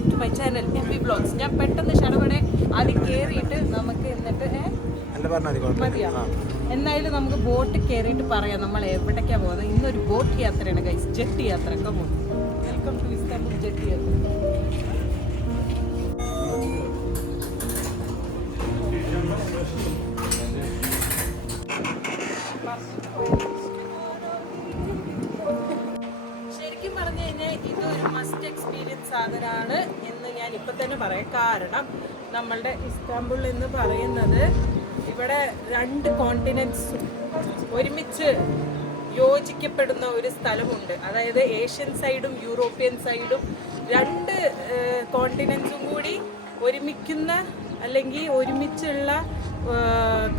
Back to my channel MV vlogs. ഞാൻ പെട്ടെന്ന് ഷടപടെ അതിൽ കയറിയിട്ട് നമുക്ക് എന്നിട്ട് മതിയാ എന്നായാലും നമുക്ക് ബോട്ട് കയറിയിട്ട് പറയാം നമ്മൾ എവിടേക്കാണ് പോകുന്നത്. ഇന്നൊരു ബോട്ട് യാത്രയാണ് ഗൈസ്, ജെട്ടി യാത്ര. വെൽക്കം ടു ഇസ്താംബുൾ ജെട്ടി യാത്ര. ശരിക്കും പറഞ്ഞു കഴിഞ്ഞാൽ ഇതൊരു മസ്റ്റ് എക്സ്പീരിയൻസ് സാധനമാണ് എന്ന് ഞാൻ ഇപ്പം തന്നെ പറയാം. കാരണം നമ്മളുടെ ഇസ്താംബുൾ എന്ന് പറയുന്നത് ഇവിടെ 2 കോണ്ടിനെന്റ്സും ഒരുമിച്ച് യോജിക്കപ്പെടുന്ന ഒരു സ്ഥലമുണ്ട്. അതായത് ഏഷ്യൻ സൈഡും യൂറോപ്യൻ സൈഡും 2 കോണ്ടിനെന്റ്സും കൂടി ഒരുമിക്കുന്ന അല്ലെങ്കിൽ ഒരുമിച്ചുള്ള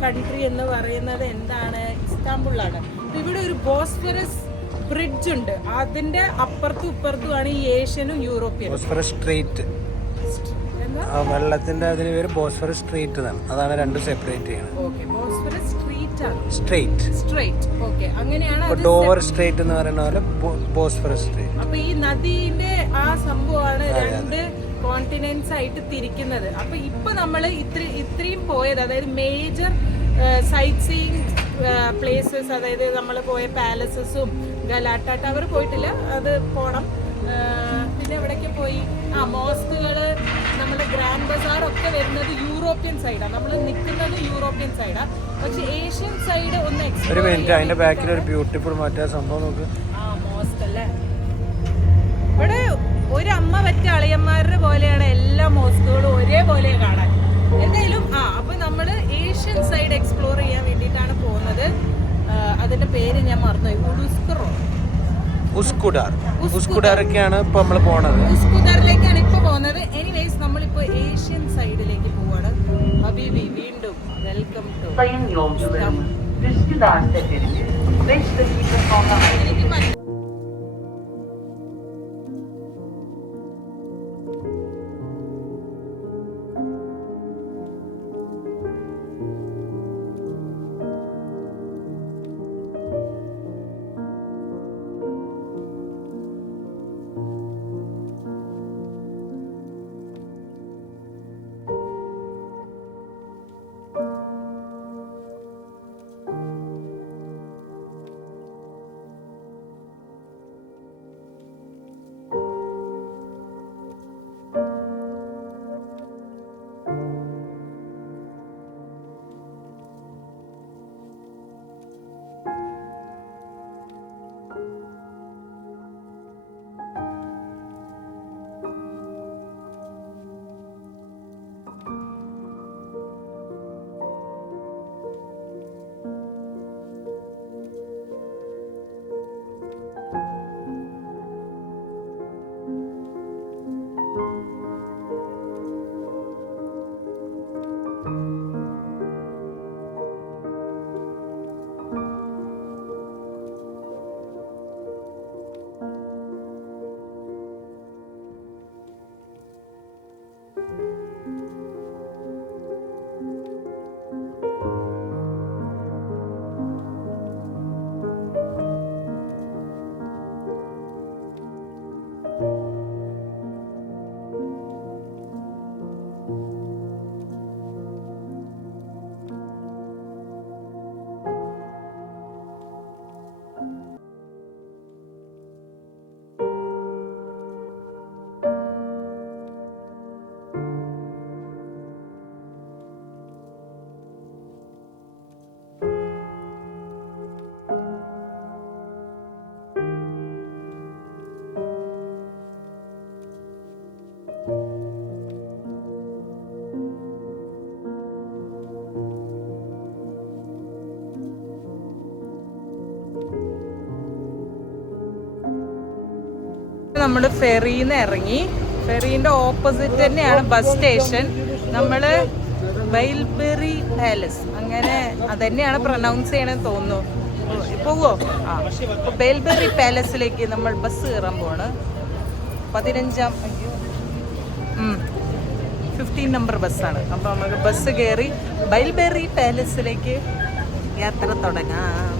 കൺട്രി എന്ന് പറയുന്നത് എന്താണ്? ഇസ്താംബുളാണ്. ഇവിടെ ഒരു ബോസ്ഫറസ് ബ്രിഡ്ജ് ഉണ്ട്. അതിന്റെ അപ്പുറത്തും ഇപ്പുറത്തുമാണ് ഈ ഏഷ്യനും യൂറോപ്യനും. ബോസ്ഫറസ് സ്ട്രീറ്റ്, വെള്ളത്തിന്റെ അതിന് പേര് ബോസ്ഫറസ് സ്ട്രീറ്റ് എന്നാണ്. അതാണ് 2 സെപ്പറേറ്റ് ചെയ്യുന്നത്. ഓക്കേ, ബോസ്ഫറസ് സ്ട്രീറ്റ് ആണ്. സ്ട്രേറ്റ്. ഓക്കേ, അങ്ങനെയാണ്. ഡോവർ സ്ട്രീറ്റ് എന്ന് പറയുന്ന പോലെ ബോസ്ഫറസ് സ്ട്രീറ്റ്. അപ്പൊ ഈ നദിന്റെ ആ സംഭവമാണ് 2 കോണ്ടിനെന്റ്സ് ആയിട്ട് തിരിക്കുന്നത്. അപ്പൊ ഇപ്പൊ നമ്മൾ ഇത്രയും പോയത്, അതായത് മേജർ സൈറ്റ് സീയിങ് പ്ലേസസ്, അതായത് നമ്മൾ പോയ പാലസസും ഗലാട്ട ടവർ പോയിട്ടില്ല, അത് പോണം. പിന്നെ എവിടേക്ക് പോയി? മോസ്കുകള്, നമ്മുടെ ഗ്രാൻഡ് ബസാർ ഒക്കെ വരുന്നത് യൂറോപ്യൻ സൈഡാണ്. നമ്മൾ നിൽക്കുന്നത് യൂറോപ്യൻ സൈഡാണ്. പക്ഷെ ഏഷ്യൻ സൈഡ് ഒന്ന് ഒരു മിനിറ്റ്, അതിന്റെ ബാക്കിൽ ഒരു ബ്യൂട്ടിഫുൾ മറ്റേ സംഭവം നോക്ക്. മോസ്ക് അല്ലേ? ഇവിടെ ഒരു അമ്മ പറ്റ അളിയന്മാരുടെ പോലെയാണ് എല്ലാ മോസ്കുകളും ഒരേപോലെ കാണാൻ. എന്തായാലും അപ്പൊ നമ്മള് ഏഷ്യൻ സൈഡ് എക്സ്പ്ലോർ ചെയ്യാൻ വേണ്ടിയിട്ടാണ് പോകുന്നത്. അതിന്റെ പേര് ഞാൻ മറന്നുപോയി. ഉസ്കുഡാറൊക്കെയാണ് ഇപ്പൊ നമ്മള് പോണത്. ഉസ്കുദാറിലേക്കാണ് ഇപ്പൊ പോകുന്നത്. എനിവേസ് നമ്മളിപ്പോ ഏഷ്യൻ സൈഡിലേക്ക് പോവാണ്. ഹബീബി, വീണ്ടും വെൽക്കം ടു. നമ്മൾ ഫെറിന്ന് ഇറങ്ങി. ഫെറീൻ്റെ ഓപ്പോസിറ്റ് തന്നെയാണ് ബസ് സ്റ്റേഷൻ. നമ്മൾ ബൈൽബെറി പാലസ്, അങ്ങനെ അതന്നെയാണ് പ്രൊനൗൺസ് ചെയ്യണമെന്ന് തോന്നുന്നു. പോവോ? അപ്പോൾ ബൈൽബെറി പാലസിലേക്ക് നമ്മൾ ബസ് കയറാൻ പോവാണ്. 15 നമ്പർ ബസ്സാണ്. അപ്പോൾ നമുക്ക് ബസ് കയറി ബൈൽബെറി പാലസിലേക്ക് യാത്ര തുടങ്ങാം.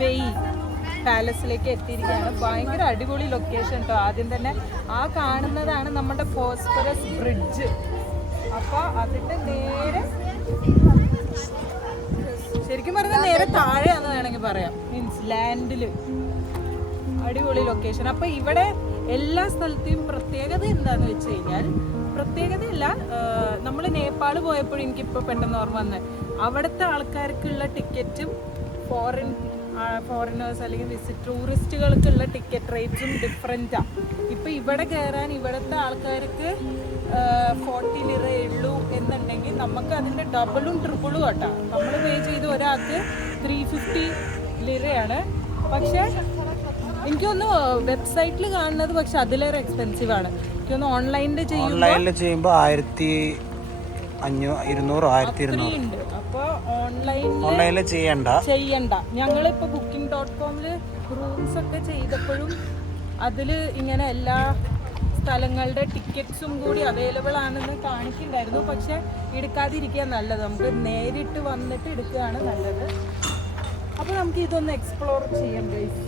ബെയ് പാലസിലേക്ക് എത്തിയിരിക്കുകയാണ്. ഭയങ്കര അടിപൊളി ലൊക്കേഷൻ കേട്ടോ. ആദ്യം തന്നെ ആ കാണുന്നതാണ് നമ്മുടെ ഫോസ്ഫറസ് ബ്രിഡ്ജ്. അപ്പോൾ അതിൻ്റെ നേരെ ശരിക്കും പറഞ്ഞാൽ നേരെ താഴെയാണെന്ന് വേണമെങ്കിൽ പറയാം. മീൻസ് ലാൻഡിൽ അടിപൊളി ലൊക്കേഷൻ. അപ്പോൾ ഇവിടെ എല്ലാ സ്ഥലത്തെയും പ്രത്യേകത എന്താണെന്ന് വെച്ച് കഴിഞ്ഞാൽ, പ്രത്യേകതയല്ല, നമ്മൾ നേപ്പാൾ പോയപ്പോഴും എനിക്കിപ്പോൾ പെട്ടെന്ന് ഓർമ്മ വന്നത്, അവിടുത്തെ ആൾക്കാർക്കുള്ള ടിക്കറ്റും ഫോറിനേഴ്സ് അല്ലെങ്കിൽ ടൂറിസ്റ്റുകൾക്കുള്ള ടിക്കറ്റ് റേറ്റ്സും ഡിഫറെൻറ്റാണ്. ഇപ്പം ഇവിടെ കയറാൻ ഇവിടുത്തെ ആൾക്കാർക്ക് 40 ലിറേ ഉള്ളൂ എന്നുണ്ടെങ്കിൽ നമുക്ക് അതിൻ്റെ ഡബിളും ട്രിപ്പിളും കേട്ടോ. നമ്മൾ പേ ചെയ്ത് ഒരാൾക്ക് 350 ലിറയാണ്. പക്ഷേ എനിക്കൊന്ന് വെബ്സൈറ്റിൽ കാണുന്നത് പക്ഷെ അതിലേറെ എക്സ്പെൻസീവ് ആണ്. എനിക്കൊന്ന് ഓൺലൈനിൽ ചെയ്യുമ്പോൾ 1200 ഉണ്ട്. അപ്പോൾ ഓൺലൈനിൽ ചെയ്യണ്ട. ഞങ്ങളിപ്പോൾ booking.comൽ റൂംസ് ഒക്കെ ചെയ്തപ്പോഴും അതിൽ ഇങ്ങനെ എല്ലാ സ്ഥലങ്ങളുടെ ടിക്കറ്റ്സും കൂടി അവൈലബിൾ ആണെന്ന് കാണിക്കുന്നുണ്ടായിരുന്നു. പക്ഷെ എടുക്കാതിരിക്കുക നല്ലത്. നമുക്ക് നേരിട്ട് വന്നിട്ട് എടുക്കുകയാണ് നല്ലത്. അപ്പോൾ നമുക്ക് ഇതൊന്ന് എക്സ്പ്ലോർ ചെയ്യാം ഗൈസ്.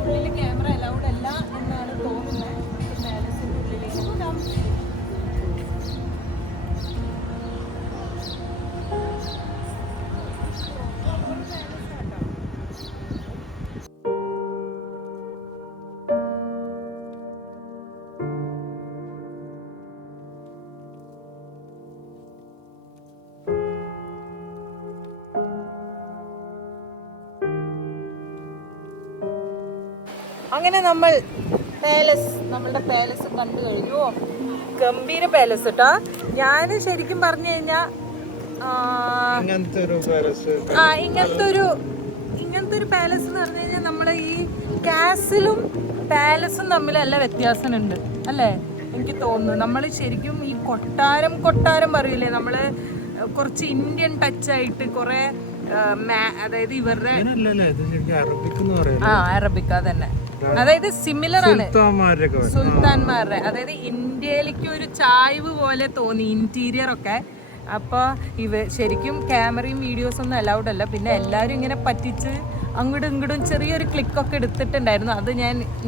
ഉള്ളിൽ ക്യാമറ അലൗഡ് അല്ല എന്നാണ് തോന്നുന്നത്. പാലസിൻ്റെ ഉള്ളിലേക്ക് പോകാം. അങ്ങനെ നമ്മൾ നമ്മളുടെ പാലസ് കണ്ടു കഴിഞ്ഞു. ഗംഭീര പാലസ് കേട്ടോ. ഞാൻ ശരിക്കും പറഞ്ഞു കഴിഞ്ഞാൽ ഇങ്ങനത്തെ ഒരു പാലസ് എന്ന് പറഞ്ഞു കഴിഞ്ഞാൽ നമ്മുടെ ഈ കാസിലും പാലസും തമ്മിലല്ല വ്യത്യാസമുണ്ട് അല്ലേ എനിക്ക് തോന്നുന്നു. നമ്മൾ ശരിക്കും ഈ കൊട്ടാരം പറയില്ലേ, നമ്മൾ കുറച്ച് ഇന്ത്യൻ ടച്ച് ആയിട്ട് കുറെ, അതായത് ഇവരുടെ അറബിക്ക തന്നെ, അതായത് സിമിലർ ആണ് സുൽത്താൻമാരുടെ. അതായത് ഇന്ത്യയിലേക്ക് ഒരു ചായ്വ് പോലെ തോന്നി ഇന്റീരിയർ ഒക്കെ. അപ്പോൾ ശരിക്കും ക്യാമറയും വീഡിയോസ് ഒന്നും അലൗഡ് അല്ല. പിന്നെ എല്ലാവരും ഇങ്ങനെ പറ്റിച്ച് അങ്ങോട്ടും ഇങ്ങോട്ടും ചെറിയൊരു ക്ലിക്കൊക്കെ എടുത്തിട്ടുണ്ടായിരുന്നു. അത്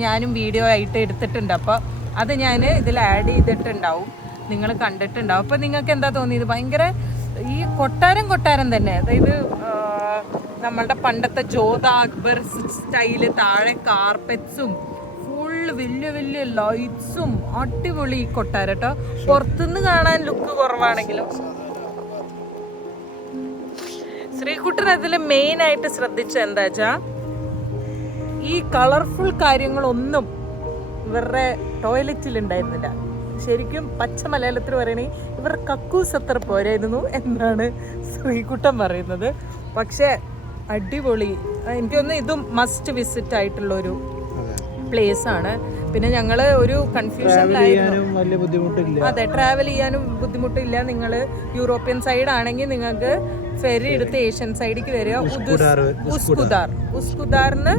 ഞാനും വീഡിയോ ആയിട്ട് എടുത്തിട്ടുണ്ട്. അപ്പോൾ അത് ഞാൻ ഇതിൽ ആഡ് ചെയ്തിട്ടുണ്ടാവും, നിങ്ങൾ കണ്ടിട്ടുണ്ടാവും. അപ്പോൾ നിങ്ങൾക്ക് എന്താ തോന്നിയത്? ഭയങ്കര ഈ കൊട്ടാരം തന്നെ. അതായത് നമ്മളുടെ പണ്ടത്തെ ജോധ അക്ബർ സ്റ്റൈല്, താഴെ കാർപ്പറ്റ്സും ഫുള്ള് വലിയ ലൈറ്റ്സും, അടിപൊളി കൊട്ടാരം കേട്ടോ. പുറത്തുനിന്ന് കാണാൻ ലുക്ക് കുറവാണെങ്കിലും ശ്രീകുട്ടൻ അതിൽ മെയിനായിട്ട് ശ്രദ്ധിച്ച എന്താ വെച്ചാൽ ഈ കളർഫുൾ കാര്യങ്ങളൊന്നും ഇവരുടെ ടോയ്ലറ്റിൽ ഉണ്ടായിരുന്നില്ല. ശരിക്കും പച്ച മലയാളത്തിൽ പറയണേ ഇവരുടെ കക്കൂസ് അത്ര പോരായിരുന്നു എന്നാണ് ശ്രീകുട്ടൻ പറയുന്നത്. പക്ഷേ അടിപൊളി, എനിക്കൊന്ന് ഇതും മസ്റ്റ് വിസിറ്റ് ആയിട്ടുള്ളൊരു പ്ലേസ് ആണ്. പിന്നെ ഞങ്ങൾ ഒരു കൺഫ്യൂഷനിലായിരുന്നു. വലിയ ബുദ്ധിമുട്ടില്ല. അതെ, ട്രാവൽ ചെയ്യാനും ബുദ്ധിമുട്ടില്ല. നിങ്ങൾ യൂറോപ്യൻ സൈഡ് ആണെങ്കിൽ നിങ്ങൾക്ക് ഫെറി എടുത്ത് ഏഷ്യൻ സൈഡിലേക്ക് വരിക. ഉസ്കുദാറിന്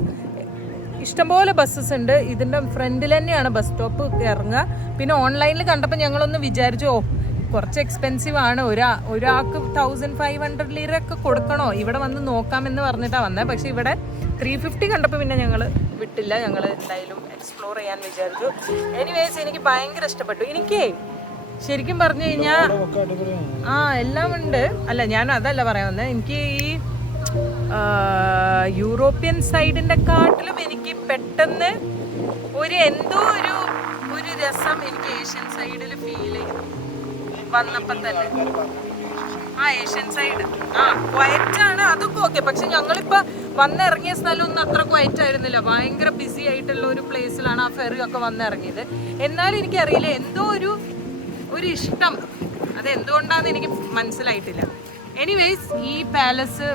ഇഷ്ടംപോലെ ബസ്സസ് ഉണ്ട്. ഇതിൻ്റെ ഫ്രണ്ടിൽ തന്നെയാണ് ബസ് സ്റ്റോപ്പ് ഇറങ്ങുക. പിന്നെ ഓൺലൈനിൽ കണ്ടപ്പോൾ ഞങ്ങളൊന്ന് വിചാരിച്ചു, കുറച്ച് എക്സ്പെൻസീവ് ആണ്, ഒരാൾക്ക് 1500 ലീറ ഒക്കെ കൊടുക്കണോ, ഇവിടെ വന്ന് നോക്കാമെന്ന് പറഞ്ഞിട്ടാണ് വന്നത്. പക്ഷെ ഇവിടെ 350 കണ്ടപ്പോൾ പിന്നെ ഞങ്ങൾ വിട്ടില്ല. ഞങ്ങൾ എന്തായാലും എക്സ്പ്ലോർ ചെയ്യാൻ വിചാരിച്ചു. എനിവേസ് എനിക്ക് ഭയങ്കര ഇഷ്ടപ്പെട്ടു. എനിക്ക് ശരിക്കും പറഞ്ഞു കഴിഞ്ഞാൽ എല്ലാം ഉണ്ട്. അല്ല, ഞാൻ അതല്ല പറയാൻ വന്നത്. എനിക്ക് ഈ യൂറോപ്യൻ സൈഡിൻ്റെ കാട്ടിലും എനിക്ക് പെട്ടെന്ന് എന്തോ ഒരു രസം എനിക്ക് ഏഷ്യൻ സൈഡിൽ ഫീൽ ചെയ്തു വന്നപ്പം തന്നെ. ഏഷ്യൻ സൈഡ് ക്വയറ്റാണ്, അതൊക്കെ ഓക്കെ. പക്ഷെ ഞങ്ങളിപ്പോൾ വന്നിറങ്ങിയ സ്ഥലം ഒന്നും അത്ര ക്വയറ്റ് ആയിരുന്നില്ല. ഭയങ്കര ബിസി ആയിട്ടുള്ള ഒരു പ്ലേസിലാണ് ആ ഫെറി ഒക്കെ വന്നിറങ്ങിയത്. എന്നാലും എനിക്കറിയില്ല, എന്തോ ഒരു ഇഷ്ടം, അതെന്തുകൊണ്ടാണെന്ന് എനിക്ക് മനസ്സിലായിട്ടില്ല. എനിവേസ് ഈ പാലസ്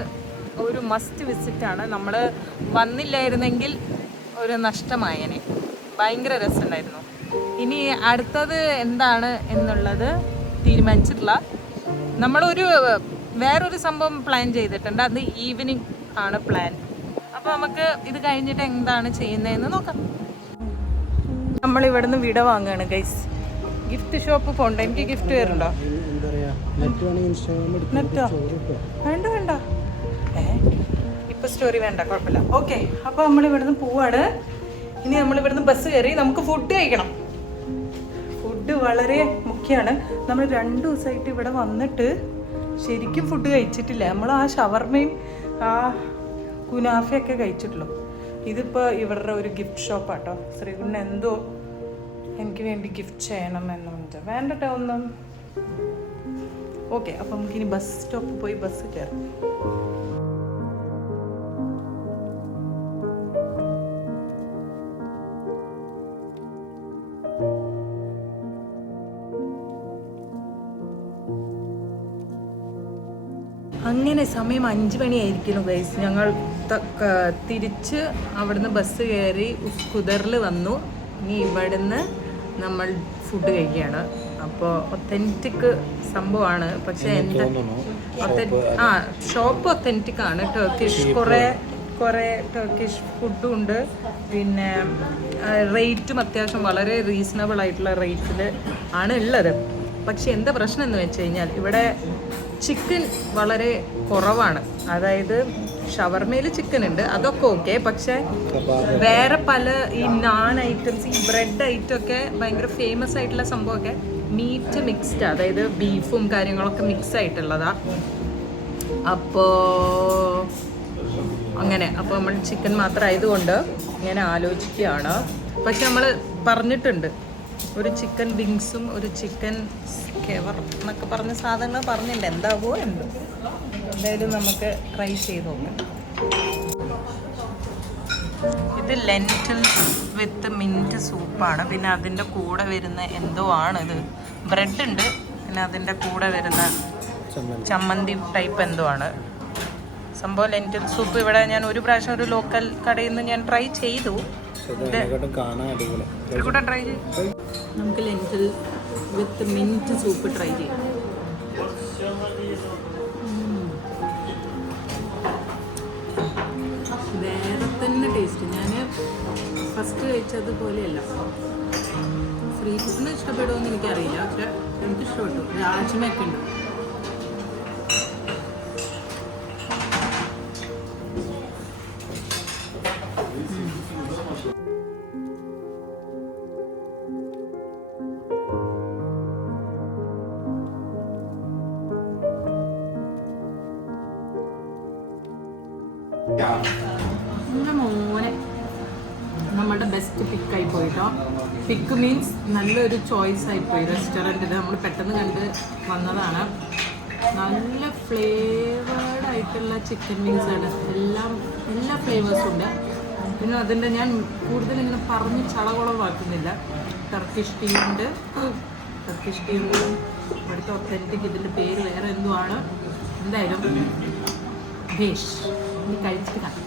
ഒരു മസ്റ്റ് വിസിറ്റാണ്. നമ്മൾ വന്നില്ലായിരുന്നെങ്കിൽ ഒരു നഷ്ടമായേനെ. ഭയങ്കര രസമുണ്ടായിരുന്നു. ഇനി അടുത്തത് എന്താണ് എന്നുള്ളത് തീരുമാനിച്ചിട്ടില്ല. നമ്മളൊരു വേറൊരു സംഭവം പ്ലാൻ ചെയ്തിട്ടുണ്ട്. അത് ഈവനിങ് ആണ് പ്ലാൻ. അപ്പോൾ നമുക്ക് ഇത് കഴിഞ്ഞിട്ട് എന്താണ് ചെയ്യുന്നതെന്ന് നോക്കാം. നമ്മളിവിടുന്ന് വിട വാങ്ങുകയാണ് ഗൈസ്. ഗിഫ്റ്റ് ഷോപ്പ് പോകണ്ട. എനിക്ക് ഗിഫ്റ്റ് വരുന്നുണ്ടോ? നെറ്റോ? വേണ്ട, ഇപ്പൊ സ്റ്റോറി വേണ്ട, കുഴപ്പമില്ല. ഓക്കെ, അപ്പോൾ നമ്മൾ ഇവിടുന്ന് പോവാണ്. ഇനി നമ്മളിവിടുന്ന് ബസ് കയറി നമുക്ക് ഫുഡ് കഴിക്കണം. ഫുഡ് വളരെ മുഖ്യമാണ്. നമ്മൾ 2 ദിവസമായിട്ട് ഇവിടെ വന്നിട്ട് ശരിക്കും ഫുഡ് കഴിച്ചിട്ടില്ല. നമ്മൾ ആ ഷവർമയും ആ കുനാഫയൊക്കെ കഴിച്ചിട്ടുള്ളൂ. ഇതിപ്പോൾ ഇവരുടെ ഒരു ഗിഫ്റ്റ് ഷോപ്പാട്ടോ. ശ്രീകുണ്ണൻ എന്തോ എനിക്ക് വേണ്ടി ഗിഫ്റ്റ് ചെയ്യണം എന്നുണ്ട്. വേണ്ടട്ടോ ഒന്നും. ഓക്കെ, അപ്പം നമുക്കിനി ബസ് സ്റ്റോപ്പിൽ പോയി ബസ് കയറാം. അങ്ങനെ സമയം 5 മണിയായിരിക്കുന്നു ഗൈസ്. ഞങ്ങൾ തിരിച്ച് അവിടുന്ന് ബസ് കയറി ഉസ്കുദറിൽ വന്നു. ഇനി ഇവിടുന്ന് നമ്മൾ ഫുഡ് കഴിക്കുകയാണ്. അപ്പോൾ ഒത്തൻറ്റിക് സംഭവമാണ്. പക്ഷേ ഷോപ്പ് ഒത്തൻറ്റിക് ആണ്. കുറേ ടർക്കിഷ് ഫുഡും ഉണ്ട്. പിന്നെ റേറ്റും അത്യാവശ്യം വളരെ റീസണബിൾ ആയിട്ടുള്ള റേറ്റിൽ ആണ് ഉള്ളത്. പക്ഷെ എന്താ പ്രശ്നം എന്ന് വെച്ച് കഴിഞ്ഞാൽ ഇവിടെ ചിക്കൻ വളരെ കുറവാണ്. അതായത് ഷവർമയിൽ ചിക്കൻ ഉണ്ട്, അതൊക്കെ ഓക്കെ. പക്ഷെ വേറെ പല ഈ നാൻ ഐറ്റംസ്, ഈ ബ്രെഡ് ഐറ്റം ഒക്കെ ഭയങ്കര ഫേമസ് ആയിട്ടുള്ള സംഭവമൊക്കെ മീറ്റ് മിക്സ്ഡ്, അതായത് ബീഫും കാര്യങ്ങളൊക്കെ മിക്സ് ആയിട്ടുള്ളതാ. അപ്പോൾ അങ്ങനെ, അപ്പോൾ നമ്മൾ ചിക്കൻ മാത്രം ആയതുകൊണ്ട് ഇങ്ങനെ ആലോചിക്കുകയാണ്. പക്ഷെ നമ്മൾ പറഞ്ഞിട്ടുണ്ട് ഒരു ചിക്കൻ വിങ്സും ഒരു ചിക്കൻ സ്കെവർ എന്നൊക്കെ പറഞ്ഞ സാധനങ്ങൾ പറഞ്ഞിട്ടുണ്ട്. എന്താകുമോ എന്തോ, എന്തായാലും നമുക്ക് ട്രൈ ചെയ്ത് നോക്കാം. ഇത് ലെൻറ്റിൽ വിത്ത് മിൻറ്റ് സൂപ്പാണ്. പിന്നെ അതിൻ്റെ കൂടെ വരുന്ന എന്തോ ആണിത്, ബ്രെഡ് ഉണ്ട്. പിന്നെ അതിൻ്റെ കൂടെ വരുന്ന ചമ്മന്തി ടൈപ്പ് എന്തോ ആണ് സംഭവം. ലെൻറ്റിൽ സൂപ്പ് ഇവിടെ ഞാൻ ഒരു പ്രാവശ്യം ഒരു ലോക്കൽ കടയിൽ നിന്ന് ഞാൻ ട്രൈ ചെയ്തു. ട്രൈ ചെയ്യും. നമുക്ക് ലെൻറ്റിൽ വിത്ത് മിൻറ്റ് സൂപ്പ് ട്രൈ ചെയ്യാം. വേറെ തന്നെ ടേസ്റ്റ്. ഞാൻ ഫസ്റ്റ് കഴിച്ചതുപോലെയല്ല. ഫ്രീ ഫുഡിന് ഇഷ്ടപ്പെടുമെന്ന് എനിക്കറിയില്ല, പക്ഷെ എനിക്ക് ഇഷ്ടപ്പെട്ടു. രാജ്മയൊക്കെ ഉണ്ട്. മോനെ നമ്മളുടെ ബെസ്റ്റ് പിക്കായി പോയിട്ടോ. പിക്ക് മീൻസ് നല്ലൊരു ചോയ്സ് ആയിപ്പോയി റെസ്റ്റോറൻറ്റിൽ. നമ്മൾ പെട്ടെന്ന് കണ്ട് വന്നതാണ്. നല്ല ഫ്ലേവേർഡ് ആയിട്ടുള്ള ചിക്കൻ വിങ്സ് ആണ്. എല്ലാ ഫ്ലേവേഴ്സും ഉണ്ട്. പിന്നെ അതിൻ്റെ ഞാൻ കൂടുതൽ ഇങ്ങനെ പറഞ്ഞ് ചളകുളവാക്കുന്നില്ല. ടർക്കിഷ് ടീ ഉണ്ട്. ഇവിടുത്തെ ഒത്തൻറ്റിക്. ഇതിൻ്റെ പേര് വേറെ എന്തോ ആണ്. എന്തായാലും ഭേഷ് ഇനി കഴിച്ചിട്ട് കാണാം.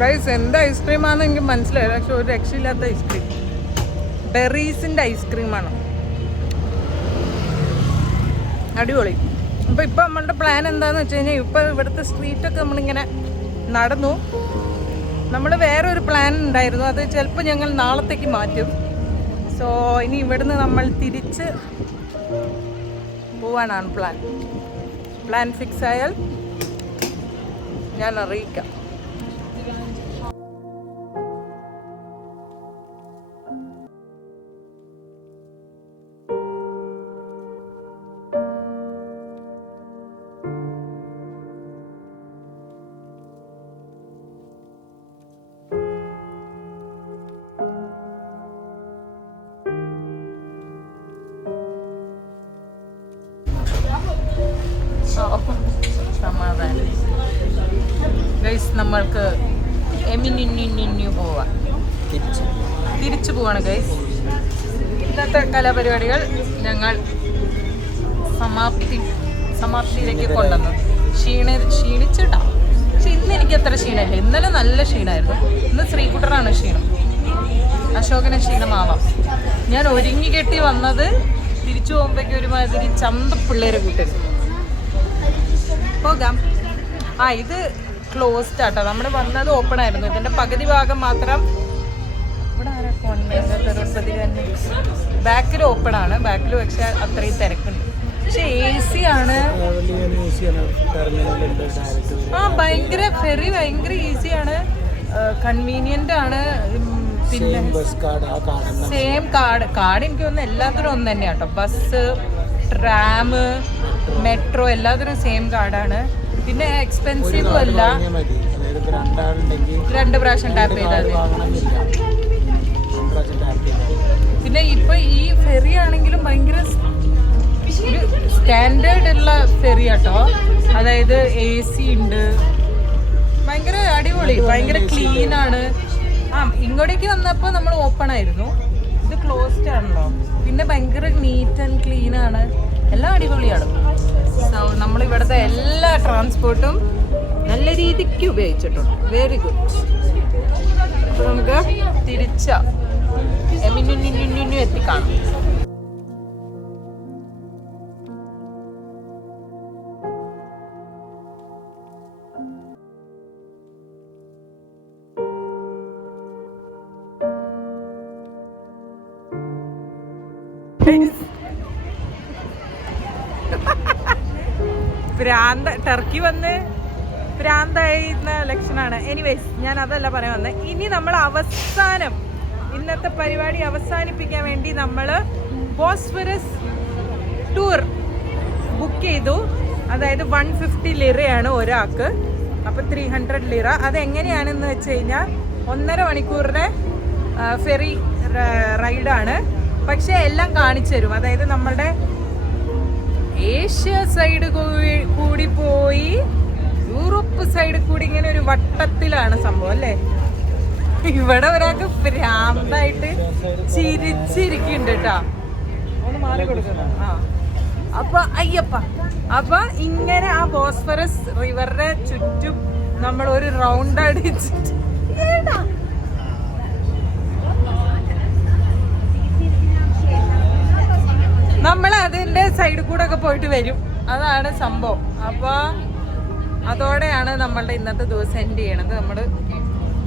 ഗൈസ് എന്ത് ഐസ്ക്രീമാണെന്ന് എനിക്ക് മനസ്സിലായില്ല, പക്ഷെ ഒരു രക്ഷയില്ലാത്ത ഐസ്ക്രീം. ബെറീസിൻ്റെ ഐസ്ക്രീമാണ്, അടിപൊളി. അപ്പോൾ ഇപ്പോൾ നമ്മളുടെ പ്ലാൻ എന്താണെന്ന് വെച്ച് കഴിഞ്ഞാൽ, ഇപ്പോൾ ഇവിടുത്തെ സ്ട്രീറ്റൊക്കെ നമ്മളിങ്ങനെ നടന്നു. നമ്മൾ വേറൊരു പ്ലാൻ ഉണ്ടായിരുന്നു, അത് ചിലപ്പോൾ ഞങ്ങൾ നാളത്തേക്ക് മാറ്റും. സോ ഇനി ഇവിടുന്ന് നമ്മൾ തിരിച്ച് പോവാനാണ് പ്ലാൻ ഫിക്സ് ആയാൽ ഞാൻ അറിയിക്കാം. സമാധാനം ഗൈസ്, നമ്മൾക്ക് പോവാം, തിരിച്ചു പോവാണ് ഗൈസ്. ഇന്നത്തെ കലാപരിപാടികൾ ഞങ്ങൾ സമാപ്തിയിലേക്ക് കൊണ്ടുവന്നു. ക്ഷീണിച്ചിട്ടാ, പക്ഷെ ഇന്ന് എനിക്ക് അത്ര ക്ഷീണമില്ല. ഇന്നലെ നല്ല ക്ഷീണമായിരുന്നു, ഇന്ന് ശ്രീകുട്ടറാണ് ക്ഷീണം, അശോകന് ക്ഷീണമാവാം. ഞാൻ ഒരുങ്ങി കെട്ടി വന്നത് തിരിച്ചു പോകുമ്പോഴേക്കും ഒരുമാതിരി ചന്തപ്പിള്ളേരെ കൂട്ടരുത്. പോകാം. ഇത് ക്ലോസ്ഡ് ആട്ടോ, നമ്മൾ വന്നത് ഓപ്പൺ ആയിരുന്നു. ഇതിന്റെ പകുതി ഭാഗം മാത്രം ഇവിടെ ബാക്കിൽ ഓപ്പൺ ആണ്, ബാക്കിൽ പക്ഷെ അത്രയും തിരക്കുണ്ട്. പക്ഷെ AC ആണ്, ഭയങ്കര ഫെറി ഭയങ്കര ഈസിയാണ്, കൺവീനിയന്റ് ആണ്. പിന്നെ സെയിം കാർഡ് എനിക്ക് തോന്നുന്നു എല്ലാത്തിനും ഒന്ന് തന്നെയാണ് കേട്ടോ. ബസ്, ട്രാം, മെട്രോ എല്ലാത്തിനും സെയിം കാർഡാണ്. പിന്നെ എക്സ്പെൻസീവും അല്ല, 2 പ്രാവശ്യം ടാപ്പ് ചെയ്താൽ. പിന്നെ ഇപ്പൊ ഈ ഫെറി ആണെങ്കിലും ഭയങ്കര ഒരു സ്റ്റാൻഡേർഡ് ഉള്ള ഫെറി ആട്ടോ, അതായത് AC ഉണ്ട്, ഭയങ്കര അടിപൊളി, ഭയങ്കര ക്ലീൻ ആണ്. ഇങ്ങോട്ടേക്ക് വന്നപ്പോ നമ്മൾ ഓപ്പൺ ആയിരുന്നു, ഇത് ക്ലോസ്ഡ് ആണല്ലോ. പിന്നെ ഭയങ്കര നീറ്റ് ആൻഡ് ക്ലീൻ ആണ്, എല്ലാം അടിപൊളിയാണ്. സോ നമ്മൾ ഇവിടുത്തെ എല്ലാ ട്രാൻസ്പോർട്ടും നല്ല രീതിക്ക് ഉപയോഗിച്ചിട്ടുണ്ട്. Very good. അപ്പോൾ നമുക്ക് എത്തിക്കാണാം. ടർക്കി വന്ന് ഭ്രാന്തായിരുന്ന ലക്ഷണമാണ്. എനിവേസ്, ഞാൻ അതല്ല പറയാൻ വന്നത്. ഇനി നമ്മൾ ഇന്നത്തെ പരിപാടി അവസാനിപ്പിക്കാൻ വേണ്ടി നമ്മൾ ബോസ്ഫറസ് ടൂർ ബുക്ക് ചെയ്തു. അതായത് 150 ലിറയാണ് ഒരാൾക്ക്, അപ്പോൾ 300 ലിറ. അതെങ്ങനെയാണെന്ന് വെച്ച് കഴിഞ്ഞാൽ 1.5 മണിക്കൂറിൻ്റെ ഫെറി റൈഡാണ്. പക്ഷേ എല്ലാം കാണിച്ചു തരും. അതായത് നമ്മളുടെ ഏഷ്യ സൈഡ് കൂടി പോയി യൂറോപ്പ് സൈഡ് കൂടി ഇങ്ങനെ ഒരു വട്ടത്തിലാണ് സംഭവം അല്ലേ. ഇവിടെ ഒരാൾക്ക് ഭ്രാന്തായിട്ട് ചിരിച്ചിരിക്കുന്നുണ്ട് കേട്ടാ. ഒന്ന് മാറി കൊടുക്കണം. അപ്പൊ ഇങ്ങനെ ആ ബോസ്ഫറസ് റിവറിന്റെ ചുറ്റും നമ്മൾ ഒരു റൗണ്ട് അടിച്ചിട്ട് നമ്മൾ അതിന്റെ സൈഡിൽ കൂടെ ഒക്കെ പോയിട്ട് വരും. അതാണ് സംഭവം. അപ്പോൾ അതോടെയാണ് നമ്മളുടെ ഇന്നത്തെ ദിവസം എൻഡ് ചെയ്യണത്. നമ്മൾ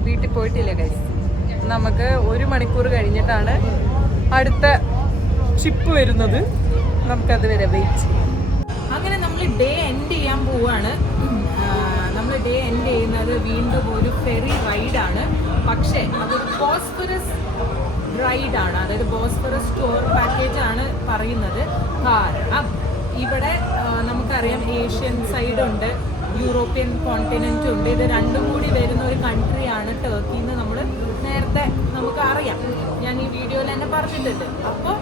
വീട്ടിൽ പോയിട്ടില്ല ഗൈസ്. നമുക്ക് 1 മണിക്കൂർ കഴിഞ്ഞിട്ടാണ് അടുത്ത ഷിപ്പ് വരുന്നത്. നമുക്കത് വരെ വെയിറ്റ് ചെയ്യാം. അങ്ങനെ നമ്മൾ ഡേ എൻഡ് ചെയ്യാൻ പോവാണ്. നമ്മൾ ഡേ എൻഡ് ചെയ്യുന്നത് വീണ്ടും ഒരു ഫെറി റൈഡാണ്. പക്ഷേ അതൊരു ബോസ്ഫറസ് റൈഡാണ്. അതായത് ബോസ്ഫറസ് ടൂർ പാക്കേജ് ആണ് പറയുന്നത്. കാരണം ഇവിടെ നമുക്കറിയാം ഏഷ്യൻ സൈഡുണ്ട്, യൂറോപ്യൻ കോണ്ടിനെൻ്റ് ഉണ്ട്. ഇത് രണ്ടും കൂടി വരുന്ന ഒരു കൺട്രിയാണ് ടർക്കി എന്ന് നമ്മൾ നേരത്തെ നമുക്ക് അറിയാം. ഞാൻ ഈ വീഡിയോയിൽ തന്നെ പറഞ്ഞിട്ടുണ്ട്. അപ്പോൾ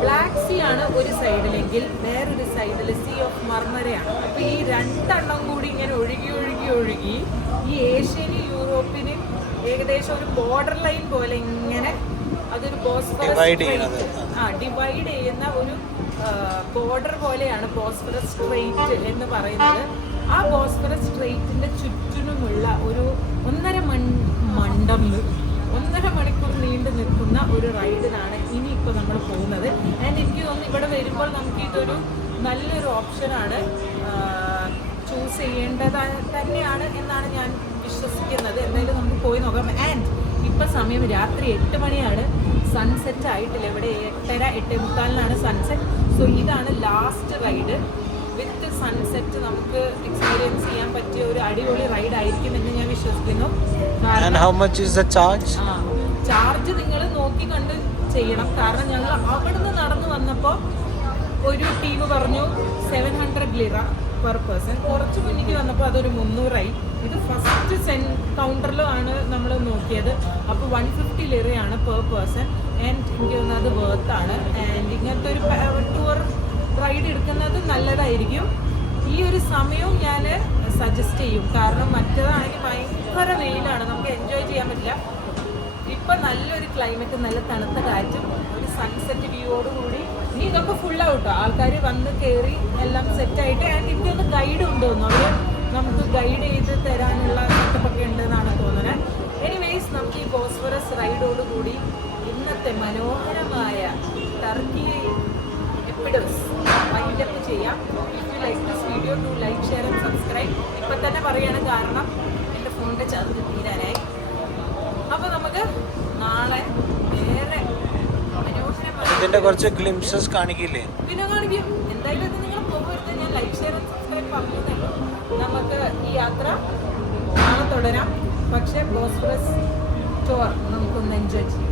ബ്ലാക്ക് സീ ആണ് ഒരു സൈഡിലെങ്കിൽ വേറൊരു സൈഡിൽ സീ ഓഫ് മർമരയാണ്. അപ്പോൾ ഈ രണ്ടെണ്ണം കൂടി ഇങ്ങനെ ഒഴുകി ഈ ഏഷ്യനും യൂറോപ്പിനും ഏകദേശം ഒരു ബോർഡർ ലൈൻ പോലെ ഇങ്ങനെ അതൊരു ബോസ്ഫറസ് ഡിവൈഡ് ചെയ്യുന്ന ഒരു ബോർഡർ പോലെയാണ് ബോസ്ഫറസ് സ്ട്രെയിറ്റ് എന്ന് പറയുന്നത്. ആ ബോസ്ഫറസ് സ്ട്രെയിറ്റിന്റെ ചുറ്റിനുമുള്ള ഒരു ഒന്നര മണിക്കൂർ നീണ്ടു നിൽക്കുന്ന ഒരു റൈഡിനാണ് ഇനി ഇപ്പോൾ നമ്മൾ പോകുന്നത്. ആൻഡ് എനിക്ക് തോന്നുന്നു ഇവിടെ വരുമ്പോൾ നമുക്ക് ഇതൊരു നല്ലൊരു ഓപ്ഷനാണ്, ചൂസ് ചെയ്യേണ്ടത് തന്നെയാണ് എന്നാണ് ഞാൻ വിശ്വസിക്കുന്നത്. എന്തായാലും നമുക്ക് പോയി നോക്കാം. ആൻഡ് ഇപ്പം സമയം രാത്രി 8 മണിയാണ്, സൺസെറ്റ് ആയിട്ടില്ല. ഇവിടെ 8:45 സൺസെറ്റ്. സോ ഇതാണ് ലാസ്റ്റ് റൈഡ്. വിത്ത് സൺസെറ്റ് നമുക്ക് എക്സ്പീരിയൻസ് ചെയ്യാൻ പറ്റിയ ഒരു അടിപൊളി റൈഡ് ആയിരിക്കും എന്ന് ഞാൻ വിശ്വസിക്കുന്നു. ചാർജ് നിങ്ങൾ നോക്കി കണ്ട് ചെയ്യണം. കാരണം ഞങ്ങൾ അവിടുന്ന് നടന്നു വന്നപ്പോൾ ഒരു ടീം പറഞ്ഞു 700 ലിറ പെർ പേഴ്സൺ. കുറച്ച് മുന്നിക്ക് വന്നപ്പോൾ അതൊരു 300 ഇത് ഫസ്റ്റ് കൗണ്ടറിലാണ് നമ്മൾ നോക്കിയത്. അപ്പോൾ 150 ലിറയാണ് പെർ പേഴ്സൺ. ആൻഡ് എനിക്ക് തോന്നുന്നത് അത് വേർത്താണ്. ആൻഡ് ഇങ്ങനത്തെ ഒരു ടൂർ റൈഡ് എടുക്കുന്നത് നല്ലതായിരിക്കും. ഈ ഒരു സമയവും ഞാൻ സജസ്റ്റ് ചെയ്യും. കാരണം മറ്റേതാണെങ്കിൽ ഭയങ്കര വെയിലാണ്, നമുക്ക് എൻജോയ് ചെയ്യാൻ പറ്റില്ല. ഇപ്പം നല്ലൊരു ക്ലൈമറ്റ്, നല്ല തണുത്ത കാറ്റും ഒരു സൺസെറ്റ് വ്യൂയോടുകൂടി. ഇനി ഇതൊക്കെ ഫുള്ളാവട്ടോ, ആൾക്കാർ വന്ന് കയറി എല്ലാം സെറ്റായിട്ട്. ആൻഡ് എനിക്കൊന്ന് ഗൈഡ് ഉണ്ടോന്നു, അവർ നമുക്ക് ഗൈഡ് ചെയ്ത് തരാനുള്ള സെറ്റപ്പൊക്കെ ഉണ്ടെന്നാണ് തോന്നുന്നത്. എനിവേസ് നമുക്ക് ഈ ബോസ്ഫറസ് റൈഡോടുകൂടി ഇന്നത്തെ മനോഹരമായ ടർക്കി എപ്പിഡോസ് വൈൻഡപ്പ് ചെയ്യാം. If you like this video to like, share and subscribe. ഇപ്പം തന്നെ പറയുകയാണ്, കാരണം എൻ്റെ ഫോണിൻ്റെ ചാർജ് തീരാനായി. അപ്പോൾ നമുക്ക് നാളെ വേറെ ഇതിന്റെ കുറച്ച് ഗ്ലിംസസ് കാണിക്കില്ലേ? പിന്നെ കാണിക്കും. എന്തായാലും ഇത് നിങ്ങൾ പോകരുത്, ഞാൻ ലൈക്ക്, ഷെയർ ആൻഡ് സബ്സ്ക്രൈബ് പറഞ്ഞതേ. നമുക്ക് ഈ യാത്ര നാളെ തുടരാം. പക്ഷേ ബോസ്ഫറസ് ടൂർ നമുക്കൊന്ന് എൻജോയ് ചെയ്യാം.